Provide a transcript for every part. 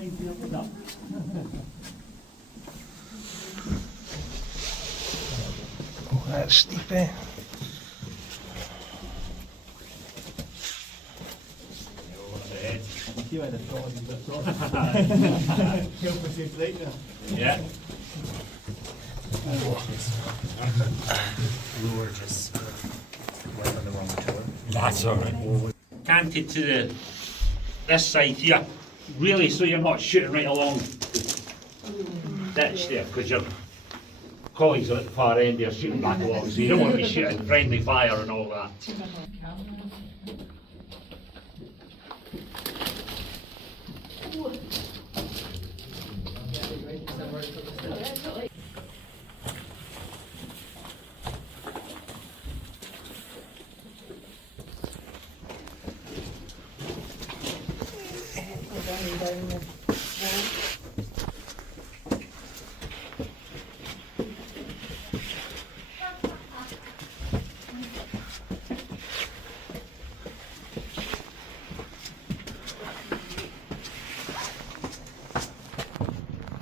time building up. Oh, that's steep, eh? See why the frog is a frog. Help us if right now. Yeah. We were just went on the wrong tour. That's alright. Canted to this side here, really, so you're not shooting right along the ditch there, because your colleagues are at the far end, they're shooting back along, so you don't want to be shooting friendly fire and all that.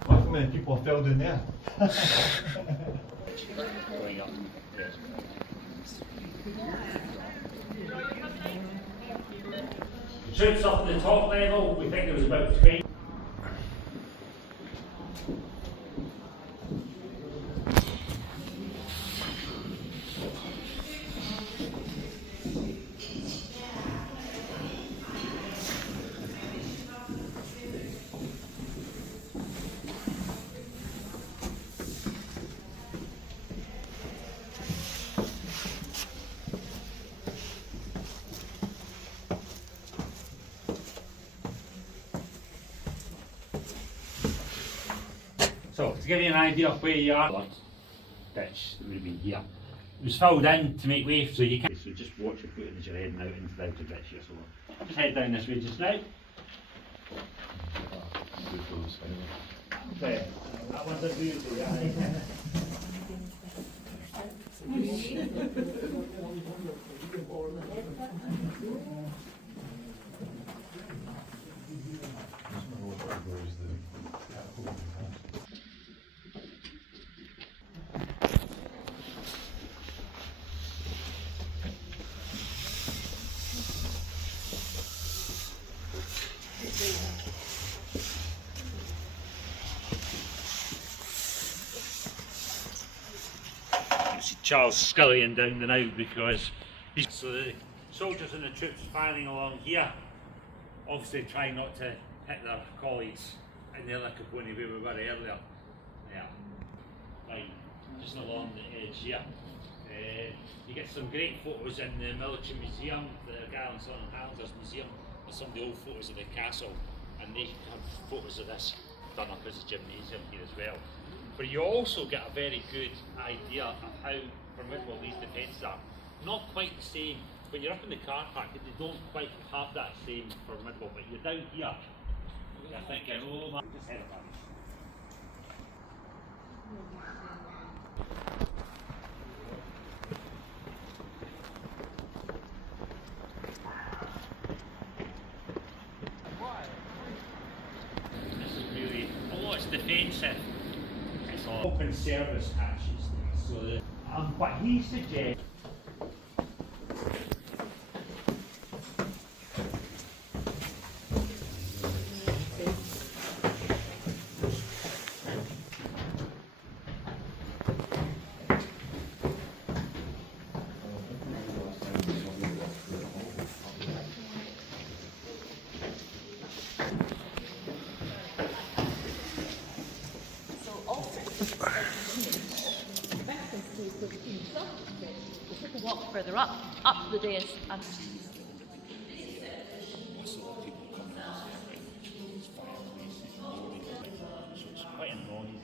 How many people are filled in there? The troops up at the top level, we think there was about 20. So, to give you an idea of where you are, ditch that would have been here. It was filled in to make way so you can. So just watch your footing as you're heading out into the outer ditch here. So just head down this way just now. That one's a beauty, yeah. You see Charles scullying down the now because he's so the soldiers and the troops firing along here, obviously trying not to hit their colleagues in the other Capone where we were earlier. Yeah, right, just along the edge here. You get some great photos in the military museum, the Gallant Son and Halders Museum. There's some of the old photos of the castle, and they have photos of this done up as a gymnasium here as well. But you also get a very good idea of how formidable these defences are. Not quite the same, when you're up in the car park, they don't quite have that same formidable, but you're down here, you're thinking, oh man, just head up. This is really, although it's defensive, it's all open service hatches. So what he suggests. Walk further up to the dais and Quite annoying.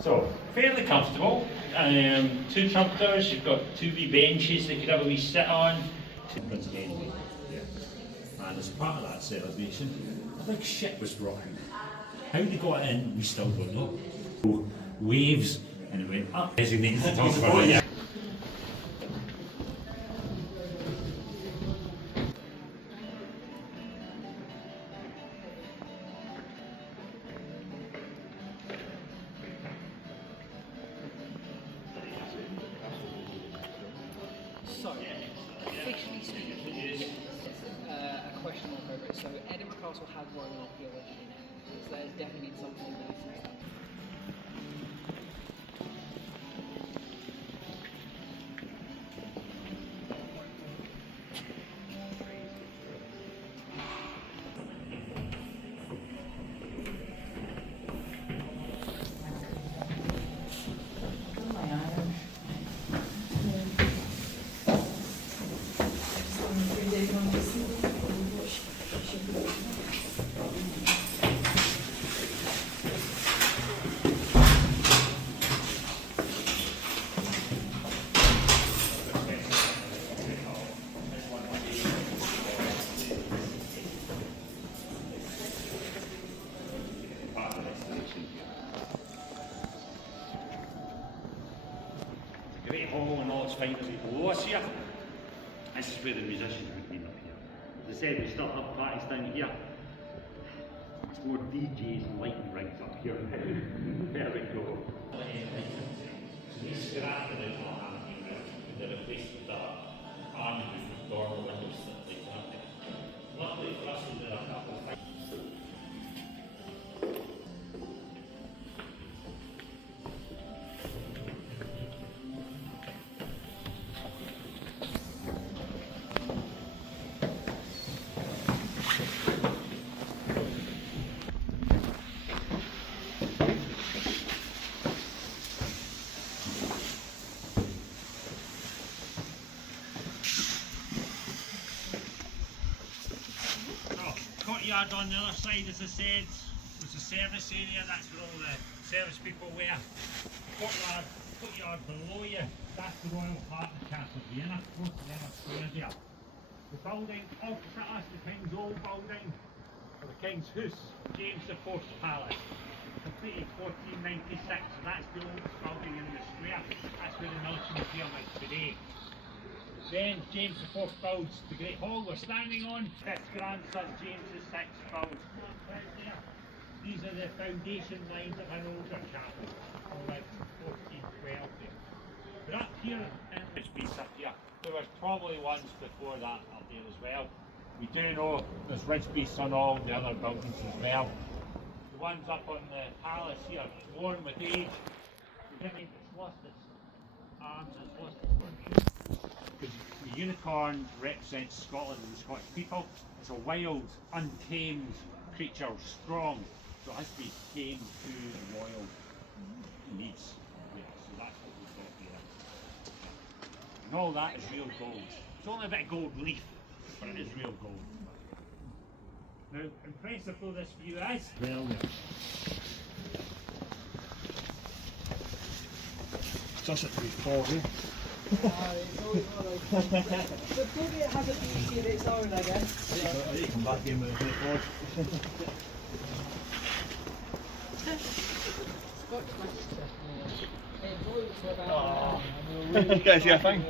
So, fairly comfortable. Two trumpeters, you've got two wee benches they could have a wee sit on. And as part of that celebration, a big ship was brought in. How they got in, we still don't know. waves, and it went up. Designated photographer. Yeah. So, officially speaking, a question mark over it. So, Edinburgh Castle has Roman archaeology in it. So there's definitely been something there since that. Great hall and all its finery below us here. This is where the musicians would be up here. As I said, we still have parties down here. It's more DJs and lighting rigs up here. There we go. We scrapped it out of they replaced with the army with dormer windows that they can't. Luckily for us, we did a couple of things. Courtyard on the other side, as I said, was the service area. That's where all the service people were. Courtyard below you, that's the royal part of the Castle of Vienna. Most of them are squares here. The building opposite us, the King's Old Building, or the King's House, James IV's Palace. Completed 1496, so that's the oldest building in the square. That's where the Military Museum is today. Then James IV builds the Great Hall we're standing on. Fifth grandson James VI builds. These are the foundation lines of an older chapel from like 1412 there. But up here in this piece up here, there was probably ones before that up there as well. We do know there's ridge beasts on all the other buildings as well. The ones up on the palace here, worn with age. We didn't think it's lost its arms, it's lost its function. Because the unicorn represents Scotland and the Scottish people. It's a wild, untamed creature, strong, so it has to be tamed to the royal needs. Yeah, so that's what we've got here. And all that is real gold. It's only a bit of gold leaf, but it is real gold. Now, impressive though this view is, well, Just at 340. The Soviet has a beauty of its own, I guess. Yeah. You come back in with a clipboard. You guys see a thing?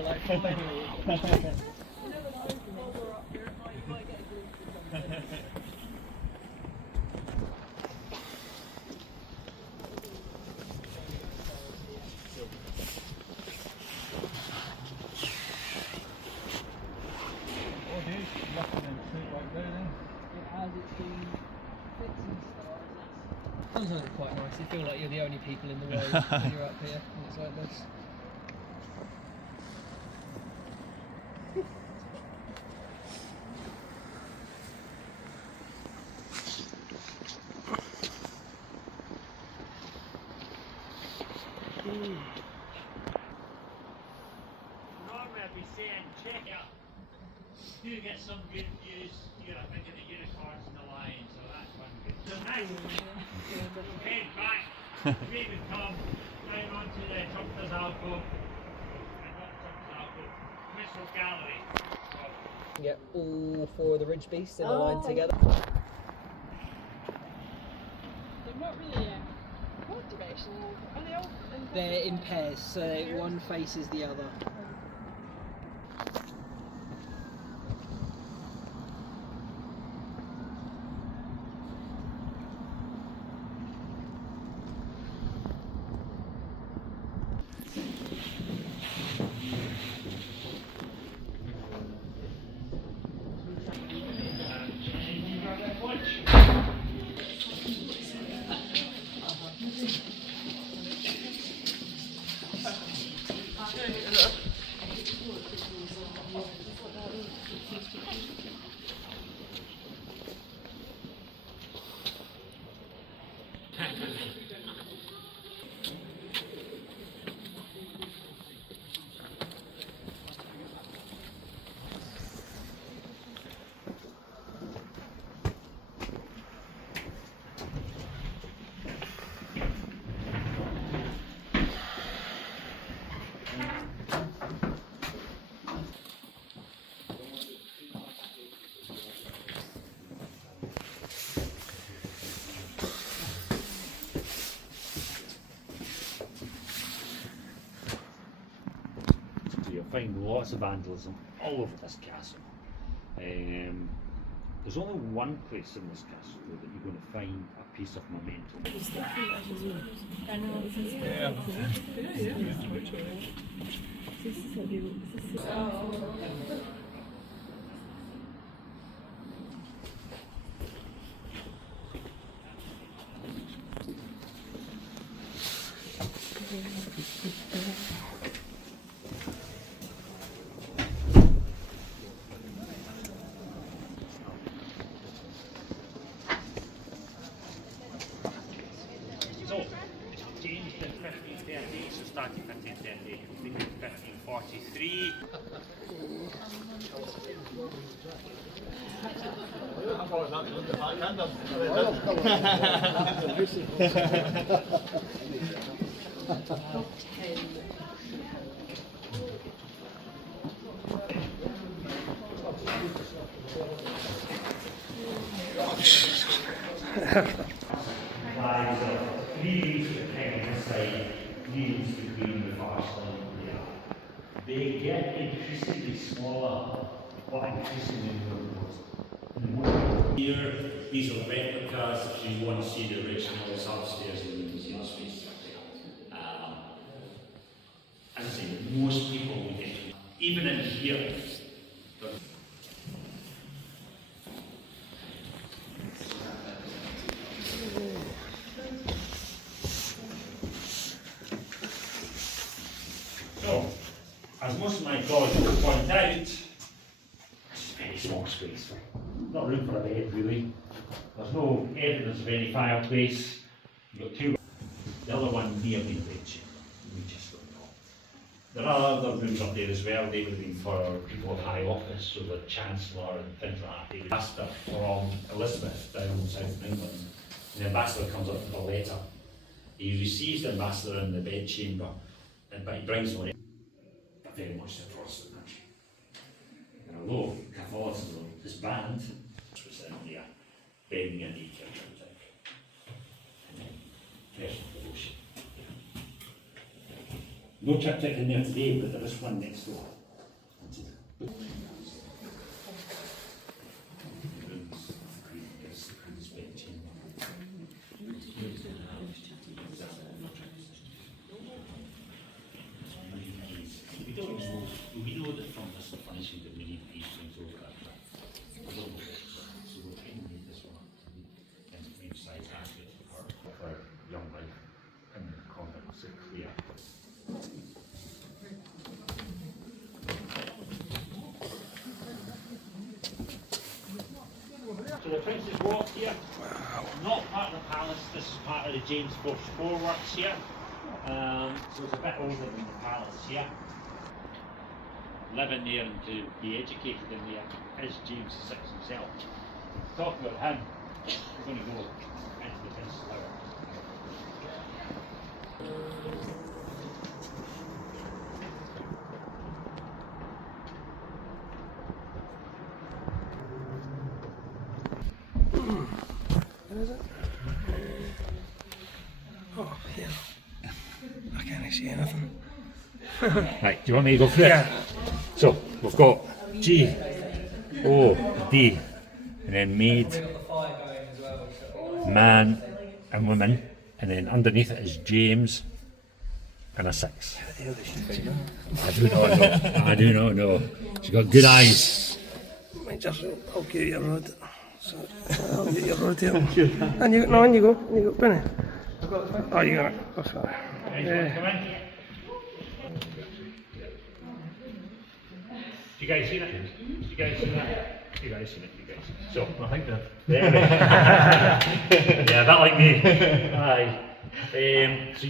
Sometimes it's quite nice. You feel like you're the only people in the world when you're up here and it's like this. Normally I'd be saying check out. Do get some good views here. I think of the unicorns and the lions, so that's one good. So now, head back, we would come down onto the Trumpter's Alcove, and not Trumpter's Alcove, Crystal Gallery. Get all four of the ridge beasts in a line together. They're not really, what? direction are they all in They're in pairs, so one faces the other. You'll find lots of vandalism all over this castle. There's only one place in this castle though, that you're going to find a piece of memento. So, changed in 1538, so starting 1538, completed 1543. Flags of 3 leaves for the king on this side, 3 leaves for the queen on the far side. They get increasingly smaller, but increasingly more. Here, these are replicas if you want to see the originals upstairs in the museum space. As I say, most people will get, even in here. So, as most of my colleagues will point out, it's a very small space. Not room for a bed, really. There's no evidence of any fireplace. You've got 2. The other one may have been bedchamber. We just don't know. There are other rooms up there as well. They would have been for people of high office, so the Chancellor and things like that. They would ask them from Elizabeth down south of England. And the ambassador comes up with a letter. He receives the ambassador in the bedchamber, but he brings the letter. Very much the Protestant country. And although Catholicism is banned, it was in there, bending a knee to a music. Personal devotion. No triptych in there today, but there is one next door. We know that from this furnishing that we need these things over at so we'll try and make this one and maybe size accurate for young life in the convent so clear. So the Prince's Walk here, not part of the palace, this is part of the James IV works here. So it's a bit older than the palace here. Living there and to be educated in there is James VI himself. Talk about him, we're going to go into the Prince's Tower. Oh, yeah. I can't see anything. Right, do you want me to go through it? Yeah. So, we've got G, O, D, and then maid, man, and woman, and then underneath it is James, and a 6. I do not know. I do not know. She's got good eyes. Might just, I'll get your rod. So, I'll get your rod here. And you, no, on you go. On you go. Benny. Oh, you got it. That's fine. You guys seen it? You guys seen that? You guys seen it? You guys seen it? So, I think that. yeah, that like me. Aye. So